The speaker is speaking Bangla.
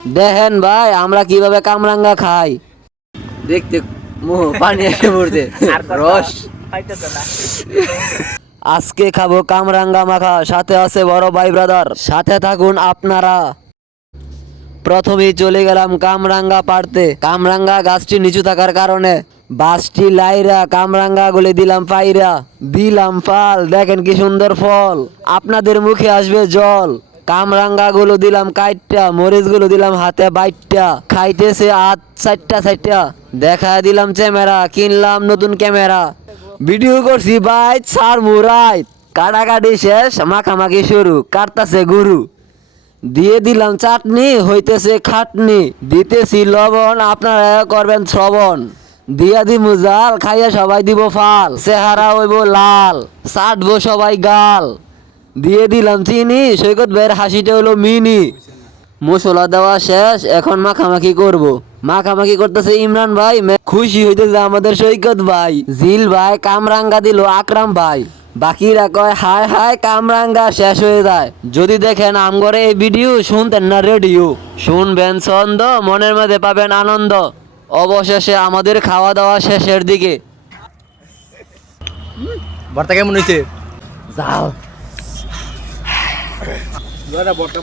দেখেন ভাই আমরা কিভাবে কামরাঙ্গা খাই। দেখতে মুহ পানি এসে পড়ছে রস। আজকে খাবো কামরাঙ্গা মাখা, সাথে আছে বড় ভাই ব্রাদার, সাথে থাকুন আপনারা। প্রথমেই চলে গেলাম কামরাঙ্গা পাড়তে। কামরাঙ্গা গাছটি নিচু থাকার কারণে বাসটি লাইরা কামরাঙ্গা গুলি দিলাম পাইরা, দিলাম ফাল। দেখেন কি সুন্দর ফল, আপনাদের মুখে আসবে জল। কামরাঙ্গা গুলো দিলাম কাইটটা, মরিচ গুলো দিলাম হাতে বাইটটা, খাইতেছে আট চারটা চারটা। দেখা দিলাম ক্যামেরা, কিনলাম নতুন ক্যামেরা, ভিডিও করছি বাইট সার মুরাই। কাটাকাটি শেষ, মাখামাখি শুরু, কাটতাছে গুরু। দিয়ে দিলাম চাটনি, হইতেছে খাটনি, দিতেছি লবণ, আপনারা করবেন শ্রবণ। দিয়া দিমু জাল, খাইয়া সবাই দিব ফাল, চেহারা হইব লাল, চাটবো সবাই গাল। দিয়ে দিলাম চিনি, সৈকত ভাইয়ের হাসিটা হলো মিনি। মশলা দেওয়া শেষ, এখন মাখামাখি করব। মাখামাখি করতেছে ইমরান ভাই, খুশি হইতেছে আমাদের সৈকত ভাই। জিল ভাই কামরাঙ্গা দিল আকরাম ভাই, বাকিরা কয় হায় হায় কামরাঙ্গা শেষ হয়ে যায়। যদি দেখেন আমগরে এই ভিডিও, শুনতেন না রেডিও, শুনবেন ছন্দ, মনের মধ্যে পাবেন আনন্দ। অবশেষে আমাদের খাওয়া দাওয়া শেষের দিকে। ভর্তা কেমন হয়েছে? যাও ভর্তা